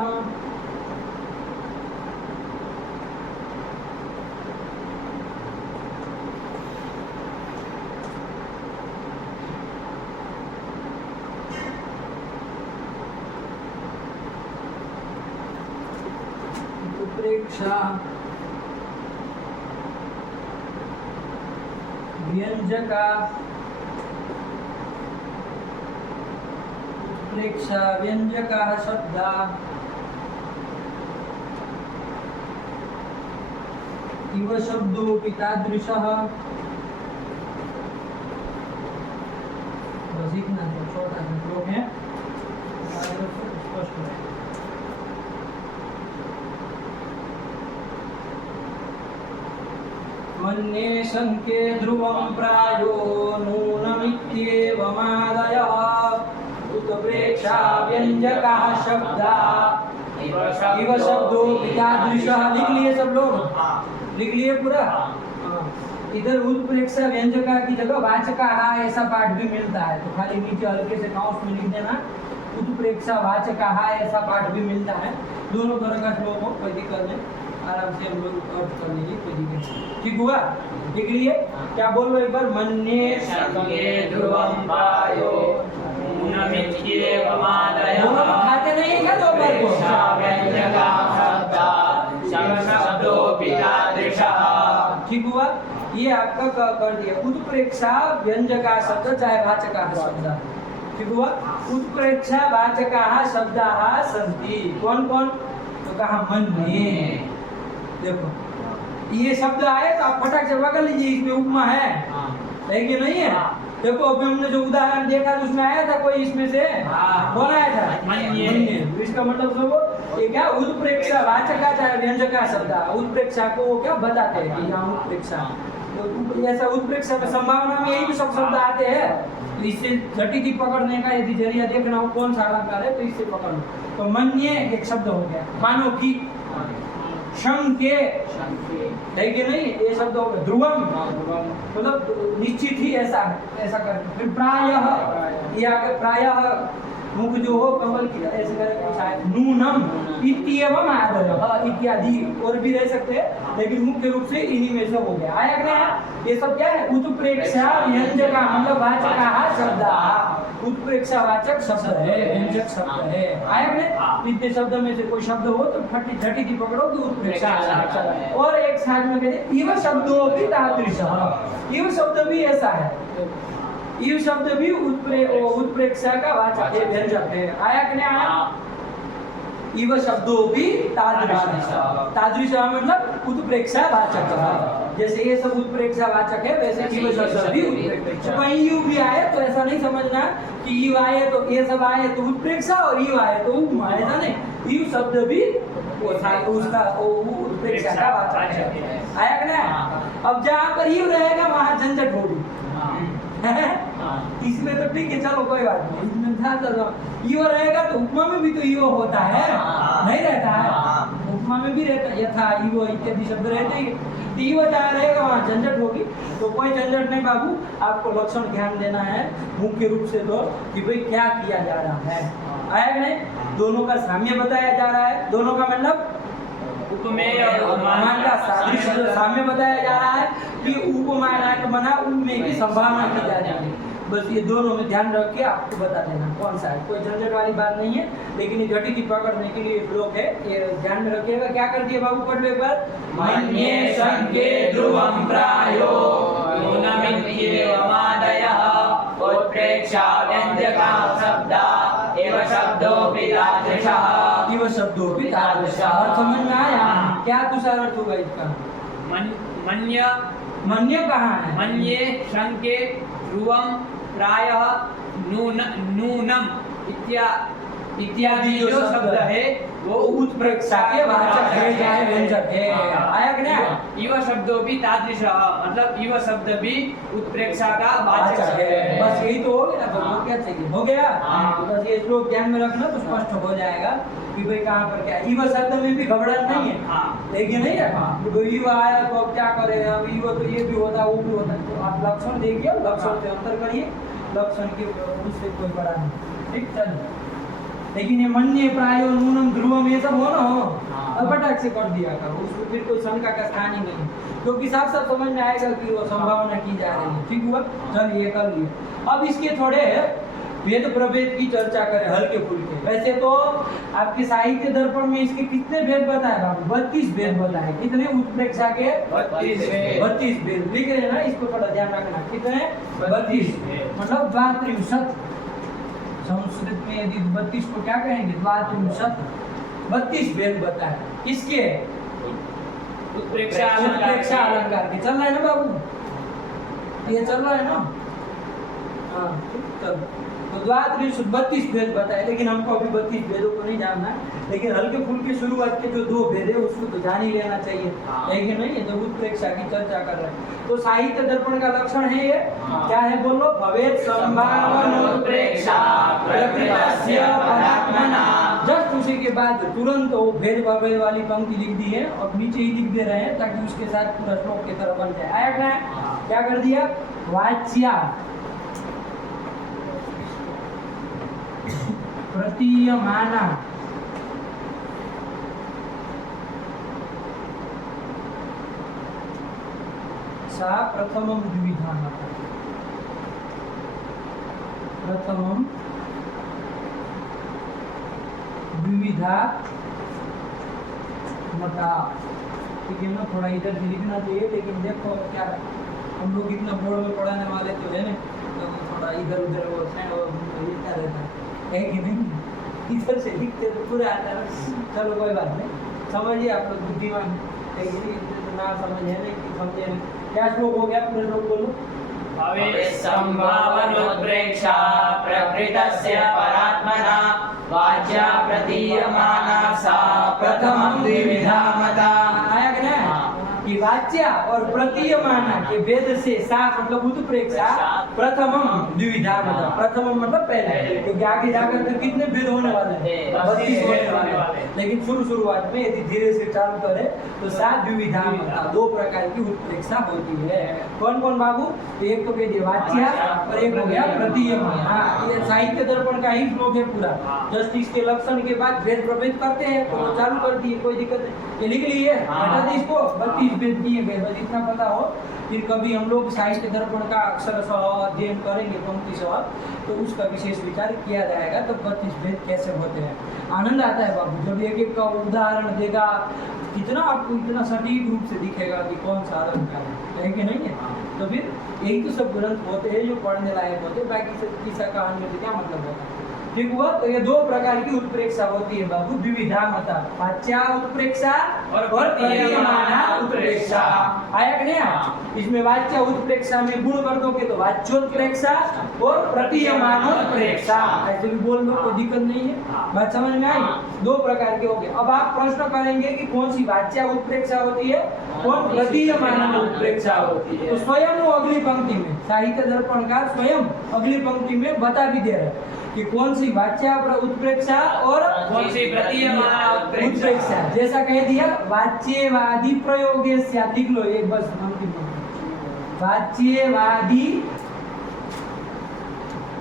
उत्प्रेक्षा व्यंजका उत्प्रेक्षा व्यंजकाः शब्दा इव शब्दोऽपि तादृशः। बस इतना तो छोटा सा श्लोक है, स्पष्ट है। मन्ये शंके ध्रुवं प्रायो नूनमित्येवमादयः उत्प्रेक्षा व्यंजकाः शब्दा इव शब्दो तादृशः। लिख लिए सब लोग? लिख लिए पूरा? इधर उत्प्रेक्षा व्यंजका की जगह वाचकाः ऐसा पाठ भी मिलता है, तो खाली नीचे हल्के से काउंस में लिख देना, उत्प्रेक्षा वाचकाः ऐसा पाठ भी मिलता है। दोनों तरह का श्लोक हो, कोई दिक्कत नहीं, आराम से हम लोग अर्थ कर लीजिए, कोई दिक्कत नहीं। ठीक हुआ? लिख लिए? क्या बोल रहे एक बार? मन्ये शंके ध्रुवं प्रायो नूनमित्येवमादयः दोनों को खाते नहीं है क्या दोपहर को? व्यंजकाः शब्दा शब्दोऽपि तादृशः। ठीक हुआ? ये आपका कर दिया। उत्प्रेक्षा व्यंजका शब्द चाहे वाचका शब्द, ठीक हुआ? उत्प्रेक्षा वाचका शब्दाः सन्ति। कौन कौन? तो कहा मन्ये। देखो ये शब्द आए तो आप फटाक से पकड़ लीजिए, इसमें उपमा है कि नहीं है? देखो अभी हमने जो उदाहरण देखा उसमें आया था कोई इसमें से? कौन आया था? मन्ये। इसका मतलब सब ये क्या? उत्प्रेक्षा वाचका चाहे व्यंजका शब्द, उत्प्रेक्षा को वो क्या बताते हैं कि यहाँ उत्प्रेक्षा, तो ऐसा उत्प्रेक्षा में संभावना में यही भी सब शब्द आते हैं। तो इससे घटी की पकड़ने का यदि जरिया देखना हो कौन सा अलंकार है तो इससे पकड़ लो। तो मन्ये एक शब्द हो गया, मानो कि शंके है कि नहीं, ये शब्द हो गया। ध्रुवम मतलब निश्चित ही ऐसा है, ऐसा करके। फिर प्रायः, ये आगे प्रायः मुख जो हो कमल की ऐसे करके शायद नूनम इत्येवम आदयः इत्यादि और भी रह सकते हैं, लेकिन मुख्य रूप से इन्हीं में से हो गया। आया कि नहीं? ये सब क्या है? उत्प्रेक्षा व्यंजका मतलब वाचकाः शब्दाः, उत्प्रेक्षा वाचक शब्द है, व्यंजक शब्द है। आया कि नहीं? इतने शब्द में से कोई शब्द हो तो फटी झटी की पकड़ो कि उत्प्रेक्षा। और एक साइड में कहते इव शब्दोऽपि तादृशः, इव शब्द भी ऐसा है, इव शब्द भी उत्प्रेक्षा का वाचक है, व्यंजक है। आया कि नहीं आया? इव शब्दोऽपि तादृशः, तादृशः मतलब उत्प्रेक्षा वाचक। जैसे ये सब उत्प्रेक्षा वाचक है वैसे इव शब्द भी उत्प्रेक्षा। कहीं यू भी आए तो ऐसा नहीं समझना कि इव आए तो ये सब आए तो उत्प्रेक्षा और इव आए तो उपमा, ऐसा नहीं। इव शब्द भी उसका उत्प्रेक्षा का वाचक है। आया कि नहीं? अब जहाँ पर इव रहेगा वहाँ झंझट होगी। इसमें तो ठीक है, चलो कोई बात नहीं, इसमें था तो ईव रहेगा तो उपमा में भी तो ईव होता है, नहीं रहता है? उपमा में भी रहता है, यथा ईव इत्यादि शब्द रहते हैं। ईव जहाँ रहेगा वहाँ झंझट होगी, तो कोई झंझट नहीं बाबू। आपको लक्षण ध्यान देना है मुख्य रूप से तो कि भाई क्या किया जा रहा है। आया कि नहीं? दोनों का साम्य बताया जा रहा है, दोनों का मतलब उपमेय और उपमान का सादृश्य जो साम्य बताया जा रहा है कि उपमानार्थ बना उनमें भी संभावना की जा रही है। बस ये दोनों में ध्यान रख के आपको बता देना कौन सा है, कोई झंझट वाली बात नहीं है, लेकिन ये घटी की पकड़ने के लिए ब्लॉक है, ये ध्यान में रखिएगा। क्या कर दिए बाबू पढ़ लो एक बार। मन्ये शंके ध्रुवं प्रायो नूनमित्येवमादयः उत्प्रेक्षा व्यञ्जका शब्दा एव शब्दोऽपि तादृशः। इव शब्दों भी तादृशः। और समझ में आया क्या दूसरा अर्थ होगा इसका? मन्य मन्य कहाँ है? मन्ये शंके ध्रुवं प्रायः नूनम इत्यादि जो शब्द है वो उत्प्रेक्षा के वाचक है या व्यंजक है। आया कि नहीं? इव शब्दों भी तादृशः मतलब इव शब्द भी उत्प्रेक्षा का वाचक है। बस यही तो हो गया ना, तो क्या चाहिए? हो गया। तो बस ये श्लोक ध्यान में रखना तो स्पष्ट हो जाएगा कि भाई कहाँ पर क्या है। इव शब्द में भी घबराहट नहीं है, लेकिन नहीं है तो इव आया तो अब क्या करें, अब इव तो ये भी होता है वो भी होता है, तो आप लक्षण देखिए, लक्षण से अंतर करिए, लक्षण के उससे कोई बड़ा नहीं। ठीक चलिए। लेकिन ये मन्य प्रायो नूनम ध्रुवम ये सब हो ना हो, अब फटाक से कर दिया करो, उसको फिर कोई शंका का स्थान ही नहीं, क्योंकि साफ साफ समझ में आएगा कि वो संभावना की जा रही है। ठीक हुआ, चलिए कर लिए। अब इसके थोड़े भेद प्रभेद की चर्चा करें हल्के फुल्के। वैसे तो आपके साहित्य दर्पण में इसके कितने भेद बताए बाबू? 32 भेद बताए। कितने? उत्प्रेक्षा के 32 भेद लिख रहे हैं ना, इसको थोड़ा ध्यान रखना। कितने? 32 मतलब 32। संस्कृत में यदि 32 को क्या कहेंगे? 32। 32 भेद बताए। किसके? उत्प्रेक्षा अलंकार के। चल रहा है ना बाबू, ये चल रहा है ना? हाँ चलो। तो 32 भेद बताए, लेकिन हमको अभी 32 भेदों को नहीं जानना है, लेकिन हल्के फुल्के शुरुआत के जो 2 भेद है उसको तो जान ही लेना चाहिए, लेकिन नहीं है जब उत्प्रेक्षा की चर्चा कर रहे हैं। तो साहित्य दर्पण का लक्षण है ये, क्या है बोलो? भवेत् संभावनोत्प्रेक्षा प्रकृतस्य परात्मना। जस्ट उसी के बाद तुरंत वो भेद भवेद वाली पंक्ति लिख दी है और नीचे ही लिख दे रहे हैं ताकि उसके साथ पूरा श्लोक की तरह बन जाए। आया क्या? क्या कर दिया? वाच्या प्रतीयमाना सा प्रथमं द्विविधा मता। प्रथमं द्विविधा मता। ठीक है ना, थोड़ा इधर भी लिखना चाहिए, लेकिन देखो क्या हम लोग इतना बोर्ड में पढ़ाने वाले तो है ना, तो थोड़ा इधर उधर वो लिखता रहता है कि नहीं, इधर से लिखते तो पूरा आता है। चलो कोई बात नहीं, समझिए आप लोग बुद्धिमान है कि नहीं, तो ना समझे नहीं कि समझे नहीं। क्या श्लोक हो गया? पूरे लोग बोलो। भवेत् संभावनोत्प्रेक्षा प्रकृतस्य परात्मना वाच्या प्रतीयमाना सा प्रथमं द्विविधा मता। आया कि नहीं? कि वाच्या और प्रतीयमाना के भेद से सा मतलब उत्प्रेक्षा प्रथमम द्विविधा मता। प्रथमम मतलब पहले, क्योंकि आगे जाकर तो कितने भेद होने वाले हैं? 32 होने वाले हैं। लेकिन शुरुआत में यदि धीरे से चालू करे तो सा द्विविधा मता, 2 प्रकार की उत्प्रेक्षा होती है। कौन कौन बाबू? एक तो कह दिया वाच्या और एक हो गया प्रतीयमाना। ये साहित्य दर्पण का ही श्लोक है पूरा। जस्ट इसके लक्षण के बाद भेद प्रभेद करते हैं तो वो चालू कर दिए, कोई दिक्कत नहीं। ये लिख लिए, हटा दी इसको। 32 भेद दिए गए, बस इतना पता हो। फिर कभी हम लोग साहित्य दर्पण का अक्षरशः अध्ययन करेंगे पंक्तिशः, तो उसका विशेष विचार किया जाएगा तो 32 भेद कैसे होते हैं। आनंद आता है बाबू जब एक एक का उदाहरण देगा, कितना आपको इतना सटीक रूप से दिखेगा कि कौन सा अलंकार है कि नहीं है। तो फिर यही तो सब ग्रंथ होते हैं जो पढ़ने लायक होते हैं, बाकी सब किस्सा कहानी में क्या मतलब होता है। ठीक हुआ। तो ये 2 प्रकार की उत्प्रेक्षा होती है बाबू, द्विविधा मता। वाच्या उत्प्रेक्षा और प्रतीयमाना उत्प्रेक्षा। आया कि नहीं? इसमें वाच्या उत्प्रेक्षा में गुण कर दोगे तो वाच्योत्प्रेक्षा और प्रतीयमानोत्प्रेक्षा, ऐसे भी बोल दो, कोई दिक्कत नहीं है। बात समझ में आई? 2 प्रकार के हो गए। अब आप प्रश्न करेंगे कि कौन सी वाच्या उत्प्रेक्षा होती है, कौन प्रतीयमाना उत्प्रेक्षा होती है। तो स्वयं वो अगली पंक्ति में साहित्य दर्पणकार स्वयं अगली पंक्ति में बता भी दे रहे हैं कि कौन सी वाच्या उत्प्रेक्षा और कौन सी प्रतीयमाना उत्प्रेक्षा। जैसा कह दिया वाच्यवादी प्रयोगे स्यात्, लिख लो एक बस अंतिम वाच्यवादी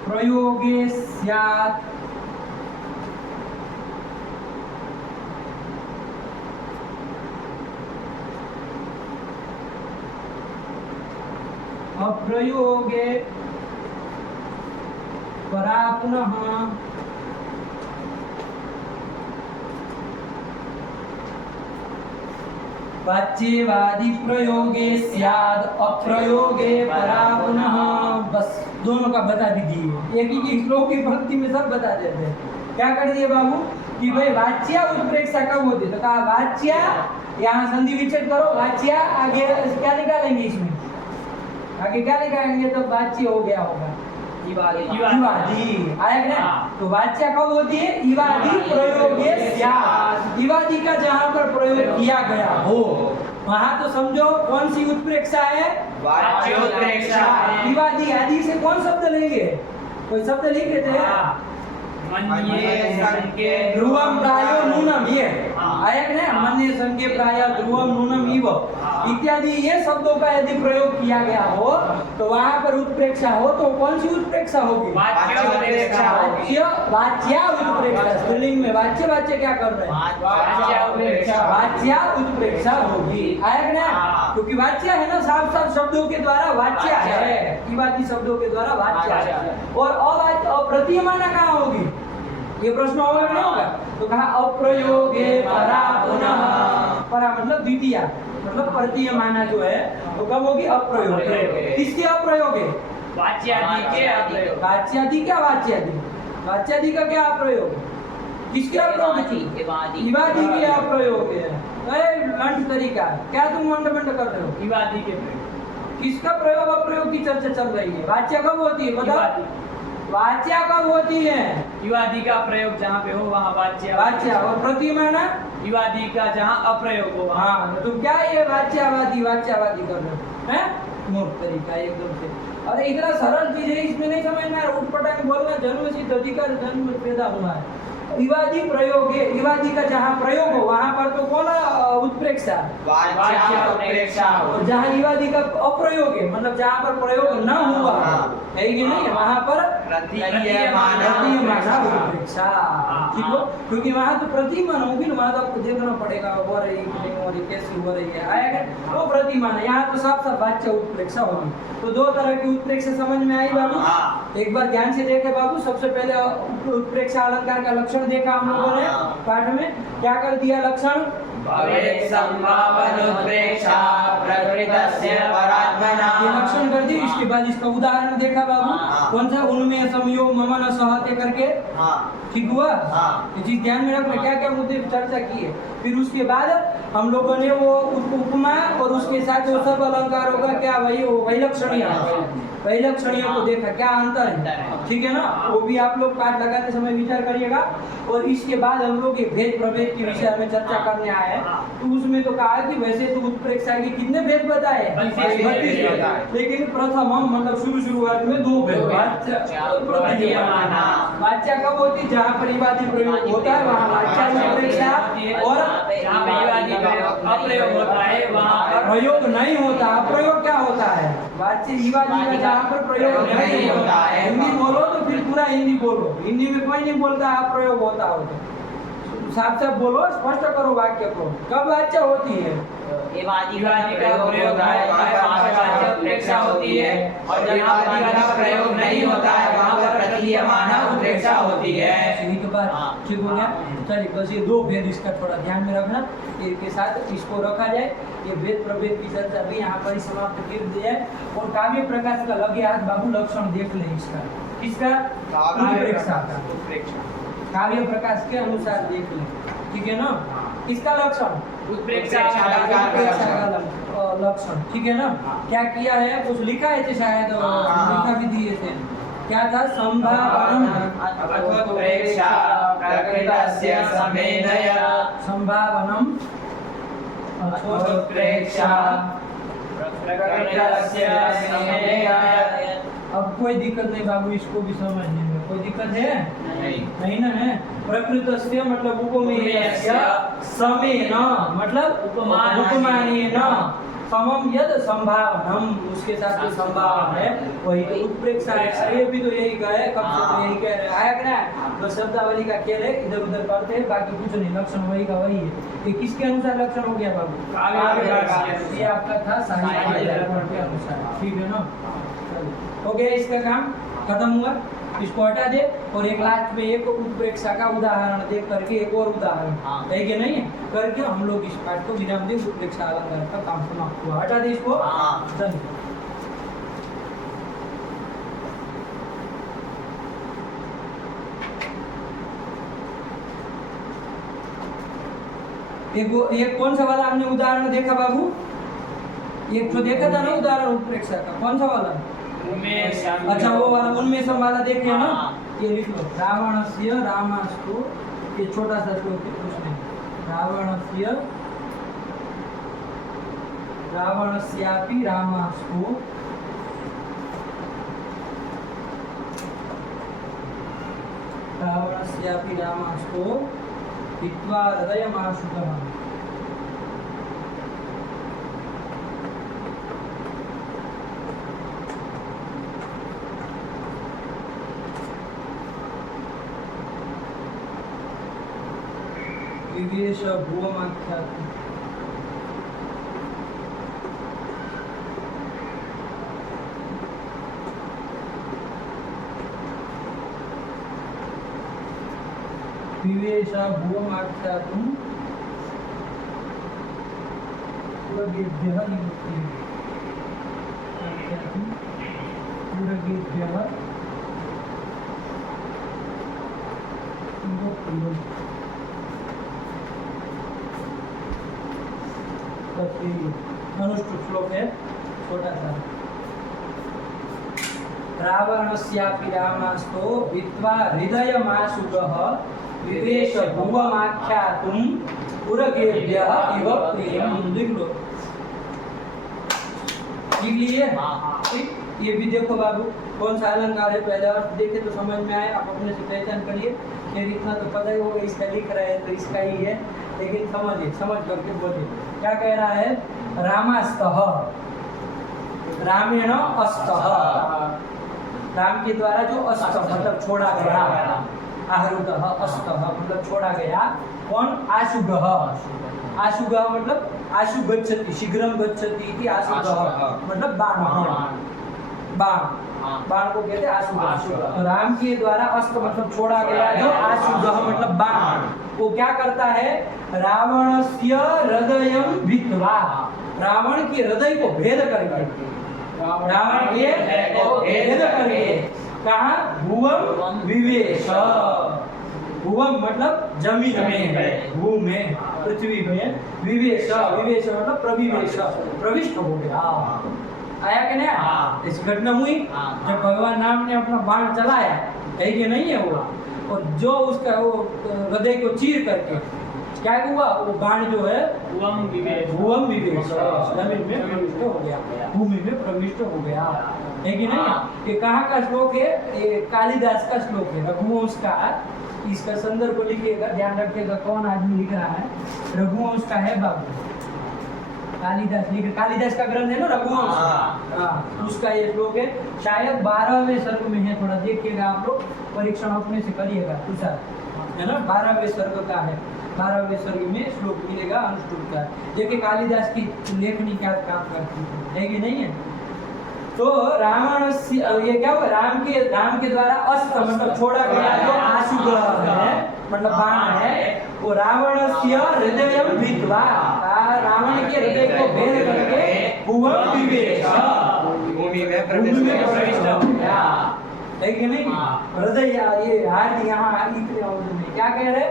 प्रयोगे स्यात् अप्रयोगे परा पुनः वाच्यवादी प्रयोगे स्याद अप्रयोगे परा पुनः। बस दोनों का बता दीजिए, एक ही की श्लोक की भक्ति में सब बता देते हैं। क्या कर दिए बाबू कि भाई वाच्या उत्प्रेक्षा कब होती है, तो कहा वाच्या, यहाँ संधि विच्छेद करो, वाच्या आगे क्या निकालेंगे इसमें, आगे क्या निकालेंगे, तो वाच्य हो गया होगा इवादी, आया क्या? तो वाच्या कब होती है, इवादी प्रयोगे स्यात्, इवादी का जहाँ पर प्रयोग किया गया हो वहाँ तो समझो कौन सी उत्प्रेक्षा है, वाच्योत्प्रेक्षा। इवादी आदि से कौन शब्द लेंगे, कोई शब्द लिखे थे, मन्ये संके ध्रुवम प्रायो नूनम, ये हाँ। आया कि नहीं, मन्ये संके प्राय ध्रुवम नूनम इव इत्यादि ये शब्दों का यदि प्रयोग किया गया हो तो वहाँ पर उत्प्रेक्षा हो तो कौन सी उत्प्रेक्षा होगी, वाच्योत्प्रेक्षा होगी। वाच्या उत्प्रेक्षा, स्त्रीलिंग में वाच्य वाच्य क्या कर रहे हैं, वाच्या उत्प्रेक्षा होगी, आया कि नहीं, हाँ। क्योंकि वाच्य है ना, साफ साफ शब्दों के द्वारा वाच्य है, इवादी शब्दों के द्वारा वाच्य है। और अवाच्य अप्रतीयमाना कहाँ होगी, ये प्रश्न होगा कि नहीं होगा, तो कहा अप्रयोगे परा पुनः, परा मतलब द्वितीय, मतलब प्रतीयमाना जो है वो कब होगी, अप्रयोग, किसके अप्रयोग है, वाच्यादि के अप्रयोग। वाच्यादि क्या, वाच्यादि, वाच्यादि का क्या अप्रयोग, किसके अप्रयोग है, इवादी के अप्रयोग है। अरे लंड तरीका, क्या तुम मंड कर रहे हो, इवादी के प्रयोग। किसका प्रयोग अप्रयोग की चर्चा चल रही है, वाच्या कब होती है बताओ, वाच्या कब होती है, इवादी का प्रयोग जहाँ पे हो वहाँ वाच्या। वाच्या, और प्रतिमाना, इवादी का जहाँ अप्रयोग हो वहाँ। हाँ तो क्या ये वाच्यावादी वाच्यावादी कर रहे हो, हैं, मूर्ख तरीका एकदम से। अरे इतना सरल चीज है, इसमें नहीं समझ में आ रहा, उठपटांग बोलना, जन्म सिद्ध अधिकार, जन्म पैदा हुआ है। इवादी प्रयोग है, इवादी का जहाँ प्रयोग हो वहाँ पर तो कौन उत्प्रेक्षा, वाच्यात्प्रेक्षा हो। और जहाँ इवादी का अप्रयोग है, मतलब जहाँ पर प्रयोग न हुआ है कि नहीं, वहाँ पर प्रतीयमाना उत्प्रेक्षा, ठीक हो, क्योंकि वहाँ तो प्रतिमान होगी ना, वहाँ तो आपको देखना पड़ेगा हो रही है कि नहीं हो रही, कैसी हो रही है, आएगा वो प्रतिमान है, यहाँ तो साफ साफ वाच्य उत्प्रेक्षा होगी। तो दो तरह की उत्प्रेक्षा समझ में आई बाबू, एक बार ध्यान से देखे बाबू, सबसे पहले उत्प्रेक्षा अलंकार का लक्षण देखा हम लोगों ने पाठ में, क्या कर दिया लक्षण, भवेत् संभावनोत्प्रेक्षा प्रकृतस्य परात्मना। ये लक्षण कर दी, इसके बाद इसका उदाहरण देखा बाबू, कौन सा, उनमें संयोग मम न सहते करके, ठीक हुआ, ये चीज ध्यान में रखना, क्या क्या मुद्दे चर्चा की है। फिर उसके बाद हम लोगों ने वो उपमा और उसके साथ वो सब अलंकारों का क्या वही लक्षणियों को देखा, क्या अंतर है, ठीक है ना, वो भी आप लोग पाठ लगाते समय विचार करिएगा। और इसके बाद हम लोग ये भेद प्रभेद के विषय में चर्चा करने आए हैं, तो उसमें तो कहा कि वैसे तो उत्प्रेक्षा के कितने भेद बताए, 32 भेद, लेकिन प्रथम हम मतलब शुरुआत में 2 भेद, वाच्या कब होती, जहाँ पर इवादी प्रयोग होता है वहाँ वाच्या उत्प्रेक्षा, और जहाँ पे इवादी का अप्रयोग होता है वहाँ पर प्रयोग नहीं होता, अप्रयोग क्या होता है, वाच्य इवादी का जहाँ पर प्रयोग नहीं होता है, हिंदी बोलो तो फिर पूरा हिंदी बोलो, हिंदी में कोई नहीं बोलता अप्रयोग होता हो तो साफ साफ बोलो, स्पष्ट करो वाक्य को, कब वाच्य होती है, इवादी का प्रयोग है वहाँ पे वाच्यात्प्रेक्षा होती है, और जहाँ इवादी का प्रयोग नहीं होता है वहाँ पर प्रतीयमाना उत्प्रेक्षा होती है। ठीक बात, ठीक हो गया। चलिए बस ये 2 भेद इसका थोड़ा ध्यान में रखना, के साथ इसको रखा जाए, ये भेद प्रभेद की चर्चा भी यहाँ पर ही समाप्त कर दी जाए। और काव्य प्रकाश का लगे हाथ बाबू लक्षण देख ले इसका, किसका, उत्प्रेक्षा का, काव्य प्रकाश के अनुसार देख ले, ठीक है ना, किसका लक्षण, उत्प्रेक्षा का लक्षण, ठीक है ना। क्या किया है, कुछ लिखा है शायद, लिखा भी दिए थे, क्या था, संभावनम उत्प्रेक्षा प्रकृतस्य समेधय, संभावनम उत्प्रेक्षा प्रकृतस्य समेधय। अब कोई दिक्कत नहीं बाबू, इसको भी समझने में कोई दिक्कत है नहीं ना, है प्रकृतस्य मतलब उपमेयस्य, समेन मतलब उपमानेन, समम यद संभावनम, उसके साथ जो संभावना है वही तो उत्प्रेक्षा है। अरे भी तो यही कहे, कब से तो यही कह रहे हैं, आया कि ना। तो शब्दावली का खेल है, इधर उधर करते हैं, बाकी कुछ नहीं, लक्षण वही का वही है। ये किसके अनुसार लक्षण हो गया बाबू? ये आपका था साहित्य दर्पण के अनुसार, ठीक है ना। हो गया इसका काम, खत्म हुआ। इसको हटा दे और एक लास्ट में एक उत्प्रेक्षा का उदाहरण देख करके एक और उदाहरण है कि नहीं करके हम लोग इस पाठ को विराम दें। उत्प्रेक्षा अलंकार का काम समाप्त हुआ। हटा दे इसको। एक कौन सा वाला हमने उदाहरण देखा बाबू? एक तो देखा था ना उदाहरण उत्प्रेक्षा का, कौन सा वाला? अच्छा वो वाला, उनमें से वाला देखे ना। ये लिख लो, रावणस्य रामास्तु, ये छोटा सा श्लोक है उसमें, रावणस्य रावणस्यापि रामास्तु रावणस्यापि रामास्तु हित्वा हृदयमाशुतः। विवेश भुवमाख्यात विवेश भुवमाख्यातुं पुरगेभ्यः अनुष्टुप श्लोक है छोटा सा। रावणस्यापि रामास्तो वित्वा हृदयमाशुकः विवेश भुवमाख्यातुं पुरगेभ्यः इव प्रियम्। लिख लो, लिख लिए? ठीक, ये भी देखो बाबू कौन सा अलंकार है, पहले अर्थ देखे तो समझ में आए, आप अपने से पहचान करिए। फिर इतना तो पता ही होगा इसका लिख रहा है तो इसका ही है, लेकिन समझिए, समझ करके बोलिए क्या कह रहा है। रामास्तः, रामेण अस्तः, राम के द्वारा जो अस्त मतलब छोड़ा गया, आहरुतः अस्तः मतलब छोड़ा गया, कौन? आशुगः। आशुगः मतलब आशु गच्छति, शीघ्रम गच्छति इति आशुगः मतलब बाण, बाण बाण को कहते हैं आशुगः। तो राम के द्वारा अस्त मतलब छोड़ा गया जो आशुगः मतलब बाण, वो क्या करता है? रावणस्य हृदयं भित्वा, रावण के हृदय को भेद करके, रावण के भेद करके कहा? भुवम विवेश। भुवम मतलब जमीन में, भू में, पृथ्वी में, विवेश, विवेश मतलब प्रविवेश, प्रविष्ट हो गया। आया कि नहीं? इस घटना हुई जब भगवान राम ने अपना बाण चलाया, है कि नहीं है वो, और जो उसका वो हृदय को चीर करके क्या हुआ, वो बाण जो है भुवम विवेश जमीन में प्रविष्ट हो गया, भूमि में प्रविष्ट हो गया, है कि नहीं? ये कहाँ का श्लोक है? ये कालिदास का श्लोक है, रघुवंश का। इसका संदर्भ लिखिएगा, ध्यान रखिएगा कौन आदमी लिख रहा है। रघुवंश का है बाबू, कालिदास लिख, कालिदास का ग्रंथ है ना रघुवंश, उसका ये श्लोक है। शायद 12वें सर्ग में है, थोड़ा देखिएगा आप लोग, परीक्षण अपने से करिएगा, है ना। 12वें सर्ग का है, 12वें सर्ग में श्लोक मिलेगा अनुष्टुप का। देखिए कालिदास की लेखनी क्या काम करती है कि नहीं है। तो रावण ये क्या हुआ? राम के द्वारा अस्त मतलब छोड़ा गया जो आशुगः है मतलब बाण है, वो रावणस्य हृदयं भित्वा, रावण के हृदय को भेद करके भुवम विवेश, भूमि में प्रविष्ट हो गया, है कि नहीं? हृदय ये हार्ट यहाँ इतने अवधि में क्या कह रहे?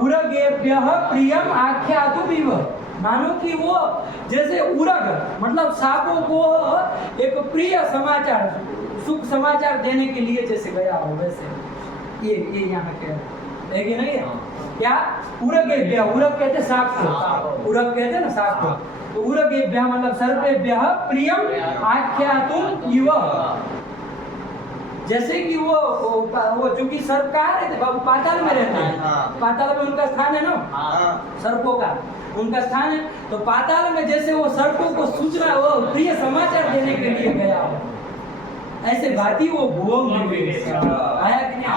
उरगेभ्यः प्रियम आख्यातुमिव, मानो कि वो जैसे उरग मतलब सांपों को एक प्रिय समाचार, सुख समाचार देने के लिए जैसे गया हो, वैसे ये यहाँ कह रहे है कि नहीं है? क्या? उरगेभ्यः, उरग कहते सांप को, उरग कहते ना सांप को, तो उरगेभ्यः मतलब सर्पेभ्यः प्रियम आख्यातुमिव, जैसे कि वो चूंकि सर्प कहाँ रहते बाबू, पाताल में रहते हैं। हाँ। पाताल में उनका स्थान है ना, सर्पों का उनका स्थान है। तो पाताल में जैसे वो सर्पों को सूचना, वो प्रिय समाचार देने के लिए गया हो, ऐसे बात ही वो भुवम विवेश आया कि नहीं?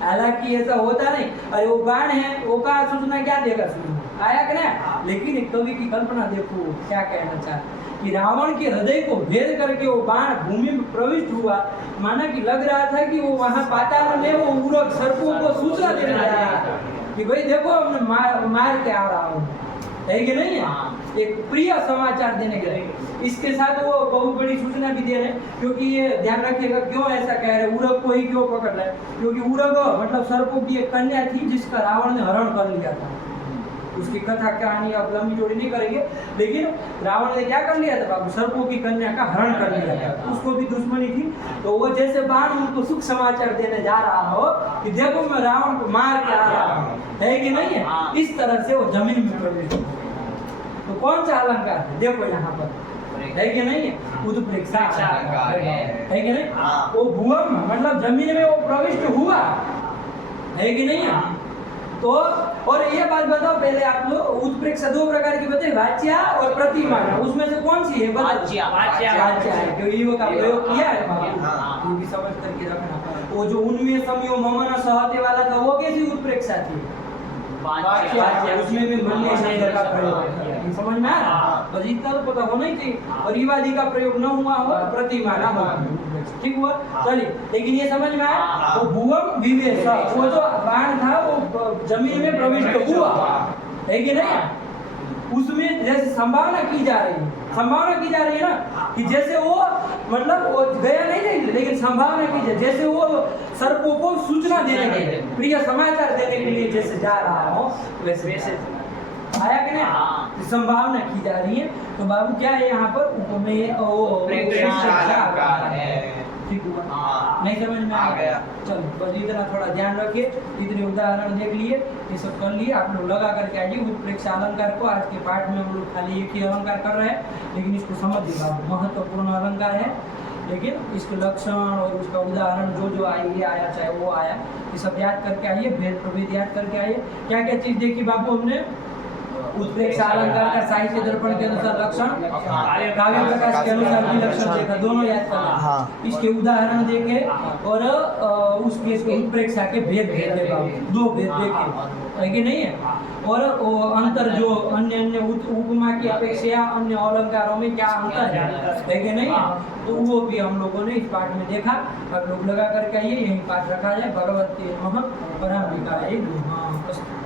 हालांकि ऐसा होता नहीं, अरे वो बाण है, वो कहाँ सूचना क्या देगा, सूचना आया कि नहीं? लेकिन एक कवि की कल्पना देखो क्या कहना चाहता कि रावण के हृदय को भेद करके वो बाण भूमि में प्रविष्ट हुआ, माना कि लग रहा था कि वो वहां पाताल में वो उरग सर्पों को सूचना देने जा रहा था कि भाई देखो हमने मार के आ रहा हूँ, है कि नहीं है? एक प्रिय समाचार देने के लिए इसके साथ वो बहुत बड़ी सूचना भी दे रहे हैं, क्योंकि ये ध्यान रखिएगा क्यों ऐसा कह रहे हैं, उरग को ही क्यों पकड़ रहे हैं, क्योंकि उरग मतलब सर्पों की एक कन्या थी जिसका रावण ने हरण कर लिया था। उसकी कथा कहानी अब लंबी चौड़ी नहीं करेंगे, लेकिन रावण ने क्या कर लिया था बाबू, सर्पों की कन्या का हरण कर लिया था, उसको भी दुश्मनी थी। तो वो जैसे बाण उनको सुख समाचार देने जा रहा हो कि देखो मैं रावण को मार के आ रहा हूँ, है कि नहीं है? इस तरह से वो जमीन में प्रवेश हो। तो कौन सा अलंकार है देखो यहाँ पर, है कि नहीं है? उत्प्रेक्षा अलंकार है कि नहीं? वो भुवम मतलब जमीन में वो प्रविष्ट हुआ, है कि नहीं है? तो और ये बात बताओ पहले आप लोग, उत्प्रेक्षा दो प्रकार की बताइए, वाच्या और प्रतिमान, उसमें से कौन सी है? वाच्या है, क्योंकि वो का प्रयोग किया है बाबू, ये भी समझ करके रखना। वो जो उनमें समयो ममना सहते वाला था वो कैसी उत्प्रेक्षा थी? उसमें भी मन्य शब्द का प्रयोग, समझ में आया? बस इतना तो पता होना ही चाहिए, और रिवादी का प्रयोग न हुआ हो, प्रतिमाना हो, ठीक हुआ? चलिए, लेकिन ये समझ में आया, वो भुवम विवेश, वो जो बाण था वो जमीन में प्रविष्ट हुआ, है कि नहीं? उसमें जैसे संभावना की जा रही है, संभावना की जा रही है ना, कि जैसे वो मतलब वो गया नहीं, लेकिन संभावना की जाए जैसे वो सर्पों को सूचना देने के लिए, प्रिय समाचार देने के लिए जैसे जा रहा हो, वैसे आया कि नहीं? संभावना की जा रही है। तो बाबू क्या है यहाँ पर, ठीक हुआ? नहीं समझ में आ गया? चलो बस इतना थोड़ा ध्यान रखिए, इतने उदाहरण देख लिए, ये सब कर लिए, आप लोग लगा करके आइए उत्प्रेक्षा अलंकार को। आज के पाठ में हम लोग खाली एक ही अलंकार कर रहे हैं, लेकिन इसको समझ लीजिए, महत्वपूर्ण अलंकार है, लेकिन इसके लक्षण और उसका उदाहरण जो जो आए आया चाहे वो आया, ये सब याद करके आइए, भेद प्रभेद याद करके आइए। क्या क्या चीज देखी बाबू हमने? उत्प्रेक्षा अलंकार का साहित्य दर्पण के अनुसार लक्षण, काव्य प्रकाश के अनुसार भी लक्षण देखा, दोनों याद करना, इसके उदाहरण देखे और उसके उत्प्रेक्षा के भेद देखे, दो भेद देखे, है कि नहीं है? और अंतर जो अन्य उपमा की अपेक्षा अन्य अलंकारों में क्या अंतर है कि नहीं? तो वो भी हम लोगों ने इस पाठ में देखा। आप लोग लगा करके आइए, यही पाठ रखा जाए। भगवती नमः, परम विकाय नमः।